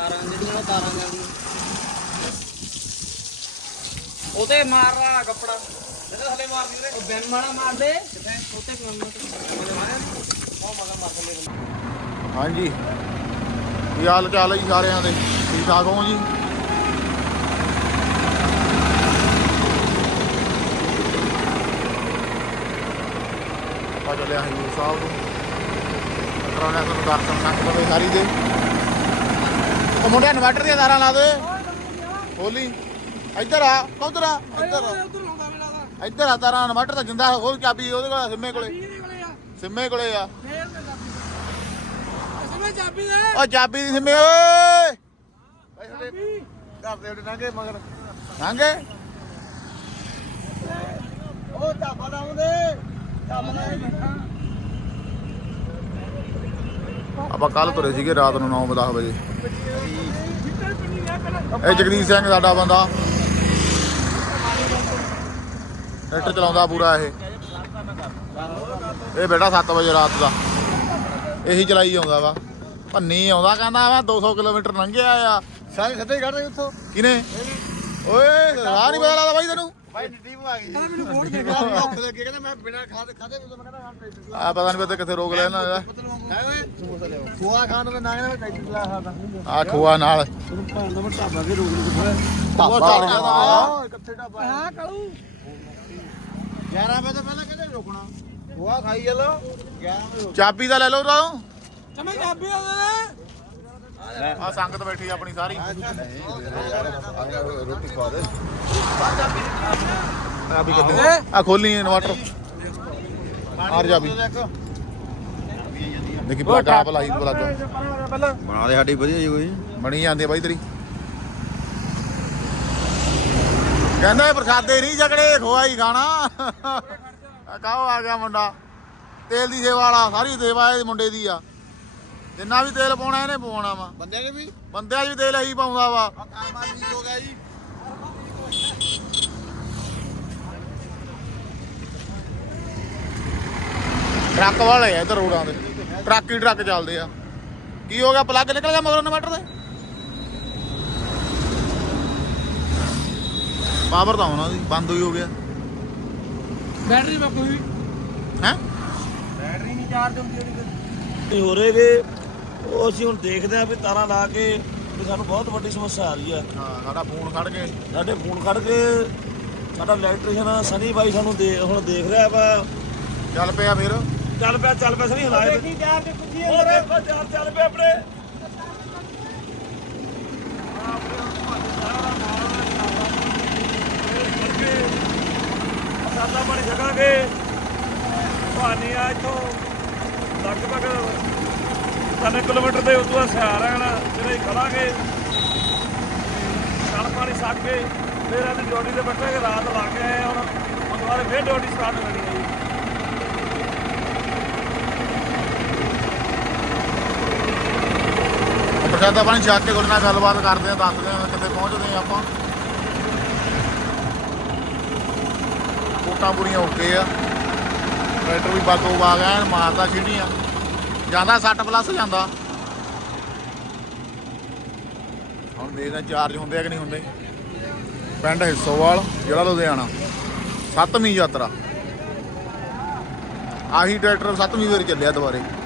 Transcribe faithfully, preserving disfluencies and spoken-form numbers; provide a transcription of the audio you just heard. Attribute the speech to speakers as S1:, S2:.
S1: ਤਾਰਾਂ ਜਿਹੜੀਆਂ ਤਾਰਾਂ ਜਾਂਦੀਆਂ ਉਹਤੇ ਮਾਰ ਰਾ ਕੱਪੜਾ ਇਹਦੇ ਥੱਲੇ ਮਾਰਦੀ ਵੀਰੇ ਉਹ ਬੈਨ ਮਾਰਾ ਮਾਰ ਦੇ ਕਿੱਥੇ ਉੱਤੇ ਕਿਉਂ ਮਾਰਿਆ ਉਹ ਮਗਾ ਮਾਰ ਥੱਲੇ
S2: ਹਾਂਜੀ ਕੀ ਹਾਲ ਚਾਲ ਹੈ ਜੀ ਸਾਰਿਆਂ ਦੇ ਠੀਕ ਠਾਕ ਹੋ ਜੀ ਆਪਾਂ ਚੱਲੇ ਹਾਂ ਹਜ਼ੂਰ ਸਾਹਿਬ ਨੂੰ ਕਰਾਉਣਾ ਤੁਹਾਨੂੰ ਦਰਸ਼ਨ ਨੱਕ ਲਵੇ ਸਾਰੀ ਦੇ ਉਹ ਮੁੰਡਿਆ ਇਨਵਰਟਰ ਦੀਆਂ ਤਾਰਾਂ ਲਾ ਦੇ ਹੋਲੀ ਇੱਧਰ ਆ ਉਧਰ ਆ ਇੱਧਰ ਆ ਇੱਧਰ ਆ ਤਾਰਾਂ ਇਨਵਰਟਰ ਤਾਂ ਜਿੰਦਾ ਹੋਰ ਚਾਬੀ ਉਹਦੇ ਕੋਲ ਸਿੰਮੇ ਕੋਲੇ ਸਿੰਮੇ ਕੋਲੇ ਆ ਓ ਚਾਬੀ ਦੀ ਸਿੰਮੇ ਓਏ ਘਰ ਦੇ ਉੱਤੇ ਲੰਘੇ ਮਗਰ ਲੰਘੇ ਉਹ ਢਾਬਾ ਲਾਉਂਦੇ ਢਾਬਾ ਲਾ ਆਪਾਂ ਕੱਲ ਤੁਰੇ ਸੀਗੇ ਰਾਤ ਨੂੰ ਨੌ ਦਸ ਵਜੇ ਇਹ ਜਗਦੀਸ਼ ਸਿੰਘ ਸਾਡਾ ਬੰਦਾ ਟਰੈਕਟਰ ਚਲਾਉਂਦਾ ਪੂਰਾ ਇਹ ਇਹ ਬੇਟਾ ਸੱਤ ਵਜੇ ਰਾਤ ਦਾ ਇਹੀ ਚਲਾਈ ਆਉਂਦਾ ਵਾ ਭੰਨੀ ਆਉਂਦਾ ਕਹਿੰਦਾ ਵਾ ਦੋ ਸੌ ਕਿਲੋਮੀਟਰ ਲੰਘਿਆ ਆ
S3: ਸਾਰੇ ਸਿੱਧੇ ਕੱਢ ਰਹੇ ਉੱਥੋਂ
S2: ਕਿਨੇ ਓਏ ਰਾਹ ਨਹੀਂ ਪਤਾ ਲੱਗਦਾ ਬਾਈ ਤੈਨੂੰ
S3: ਬਾਈ ਟੀਮ ਆ ਗਈ ਮੈਨੂੰ ਫੋਨ ਦੇ ਗਿਆ ਭੁੱਖ ਲੱਗੀ ਕਹਿੰਦਾ ਮੈਂ ਬਿਨਾ ਖਾਦੇ ਖਾਦੇ ਮੈਂ ਕਹਿੰਦਾ ਹਾਂ ਟਰੈਕਟਰ
S2: ਆ ਪਤਾ ਨਹੀਂ ਪਤਾ ਕਿੱਥੇ ਰੋਕ ਲਿਆ ਇਹਨਾਂ ਦਾ
S3: ਹੈ ਓਏ ਖੋਆ ਖਾਣ ਦਾ ਨਾ ਕਹਿੰਦਾ ਟਰੈਕਰ ਚਲਾ ਸਕਦਾ
S2: ਆ ਖੋਆ ਨਾਲ
S3: ਤੈਨੂੰ ਭਾਣ ਦਾ ਢਾਬਾ ਕੇ ਰੋਕ ਲਈ
S2: ਢਾਬਾ ਚੱਲ ਗਿਆ ਤਾਂ
S3: ਕਿੱਥੇ ਢਾਬਾ ਹਾਂ ਕਾਲੂ ਗਿਆਰਾਂ ਵਜੇ ਤੋਂ ਪਹਿਲਾਂ ਕਿਹਨੇ ਰੋਕਣਾ ਖੋਆ ਖਾਈ ਚੱਲੋ ਗਿਆਰਾਂ ਵਜੇ
S2: ਚਾਬੀ ਦਾ ਲੈ ਲਓ ਰਾਹ
S1: ਚਮੇ ਚਾਬੀ ਉਹਦੇ
S2: ਆ ਸੰਗਤ ਬੈਠੀ ਆਪਣੀ ਸਾਰੀ
S3: ਰੋਟੀ ਖਵਾ ਦੇ
S2: ਚਾਬੀ ਕਿੱਥੇ ਆ ਖੋਲੀ ਇਨਵਰਟਰ ਆਰ ਚਾਬੀ ਦੇਖੀ ਪਲੱਗ ਆਪ ਲਾਈ ਪਲੱਗ
S3: ਬਣਾ ਦੇ ਸਾਡੀ ਵਧੀਆ ਜੀ ਕੋਈ
S2: ਬਣੀ ਜਾਂਦੀ ਬਾਈ ਤੇਰੀ ਕਹਿੰਦਾ ਪ੍ਰਸਾਦੇ ਨਹੀਂ ਝਗੜੇ ਖੋਆ ਹੀ ਖਾਣਾ ਕਾਹੋ ਆ ਗਿਆ ਮੁੰਡਾ ਤੇਲ ਦੀ ਸੇਵਾ ਵਾਲਾ ਸਾਰੀ ਸੇਵਾ ਇਹ ਮੁੰਡੇ ਦੀ ਆ ਜਿੰਨਾ ਵੀ ਤੇਲ ਪਾਉਣਾ ਇਹਨੇ ਪਵਾਉਣਾ ਵਾ
S3: ਬੰਦਿਆਂ ਨੇ ਵੀ
S2: ਬੰਦਿਆਂ 'ਚ ਵੀ ਤੇਲ ਇਹੀ ਪਾਉਂਦਾ ਵਾ
S3: ਕਾਰਮਾ ਵੀ ਹੋ ਗਿਆ ਜੀ
S2: ਟਰੱਕ ਵਾਲੇ ਆ ਇੱਧਰ ਰੋਡਾਂ ਦੇ ਟਰੱਕ ਹੀ ਟਰੱਕ ਚੱਲਦੇ ਆ ਕੀ ਹੋ ਗਿਆ ਪਲੱਗ ਨਿਕਲ ਗਿਆ ਮਗਰੋਂ ਇਨਵਰਟਰ ਦੇ ਪਾਵਰ ਤਾਂ ਆਉਣਾ ਸੀ ਬੰਦ ਹੋਈ ਹੋ ਗਿਆ
S1: ਬੈਟਰੀ ਬਾਪੂ ਵੀ
S2: ਹੈ
S1: ਬੈਟਰੀ ਨਹੀਂ ਚਾਰਜ ਹੁੰਦੀ ਉਹਦੀ
S4: ਹੋ ਰਹੇ ਗੇ ਉਹ ਅਸੀਂ ਹੁਣ ਦੇਖਦੇ ਆ ਵੀ ਤਾਰਾਂ ਲਾ ਕੇ ਵੀ ਸਾਨੂੰ ਬਹੁਤ ਵੱਡੀ ਸਮੱਸਿਆ ਆ ਰਹੀ ਆ
S2: ਹਾਂ ਸਾਡਾ ਫੋਨ ਖੜ ਕੇ
S4: ਸਾਡੇ ਫੋਨ ਕੱਢ ਕੇ ਸਾਡਾ ਇਲੈਕਟ੍ਰੀਸ਼ੀਅਨ ਸਨੀ ਬਾਈ ਸਾਨੂੰ ਦੇ ਹੁਣ ਦੇਖ ਰਿਹਾ ਵਾ
S2: ਚੱਲ ਪਿਆ ਫਿਰ
S4: ਚੱਲ ਪਿਆ ਚੱਲ ਪਿਆ ਸਨੀ ਹਲਾਏ
S1: ਦੇਖੀ ਚਾਰਜ ਕੁੱਤੀ
S4: ਉਹ ਦੇਖੋ ਚੱਲ ਚੱਲ ਪਿਆ ਆਪਣੇ ਸਾਡਾ ਪਾਣੀ ਛਕਾਂਗੇ ਪਾਣੀ ਆ ਇੱਥੋਂ ਲਗਭਗ ਤਿੰਨ ਕਿਲੋਮੀਟਰ ਦੇ ਉਦੋਂ ਸਿਆਰ ਆਣਾ ਜਿਹੜੇ ਖੜਾਂਗੇ ਛਲ ਪਾਣੀ ਸੱਕ ਕੇ ਫਿਰ ਅਸੀਂ ਡਿਊਟੀ ਤੇ ਬੈਠਾਂਗੇ ਰਾਤ ਲਾ ਕੇ ਆਏ ਹੁਣ ਹੁਣ ਦੁਬਾਰਾ ਫਿਰ ਡਿਊਟੀ ਸਟਾਰਟ ਕਰਨੀ ਹੈ ਜੀ
S2: ਪ੍ਰਸ਼ਾਦਾ ਪਾਣੀ ਛੱਕ ਕੇ ਤੁਹਾਡੇ ਨਾਲ ਗੱਲਬਾਤ ਕਰਦੇ ਆ ਦੱਸਦੇ ਆ ਕਿੱਥੇ ਪਹੁੰਚਦੇ ਆ ਆਪਾਂ ਕੋਟਾਂ ਪੂਰੀਆਂ ਓਕੇ ਆ ਟਰੈਕਟਰ ਵੀ ਬਾਗੋ ਬਾਗ ਐਨ ਮਾਰਦਾ ਛੀੜੀਆਂ ਜਾਂਦਾ ਸੱਠ ਪਲੱਸ ਜਾਂਦਾ ਹੁਣ ਦੇਖਦੇ ਚਾਰਜ ਹੁੰਦੇ ਆ ਕਿ ਨਹੀਂ ਹੁੰਦੇ ਪਿੰਡ ਹਿੱਸੋਵਾਲ ਜ਼ਿਲ੍ਹਾ ਲੁਧਿਆਣਾ ਸੱਤਵੀਂ ਯਾਤਰਾ ਆਹੀ ਟਰੈਕਟਰ ਸੱਤਵੀਂ ਵਾਰ ਚੱਲਿਆ ਦੁਬਾਰੇ